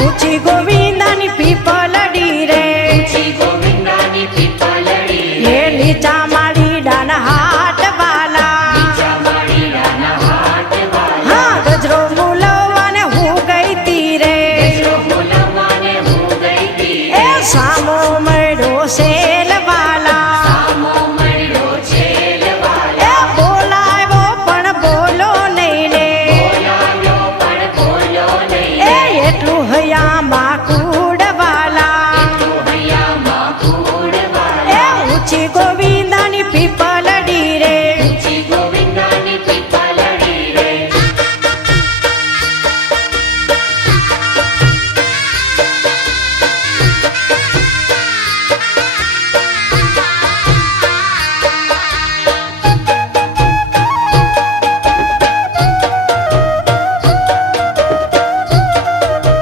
ઊંચી ગોવિંદાની પીપલડી રે એ નીચા માડી ડાન હાટ વાલા હા ગજરો મુલવાને હું ગઈ તી રે એ સામો મળ્યો શેલ વાલા એ બોલાવ્યો પણ બોલો નહીં ને એ એટલું હૈયા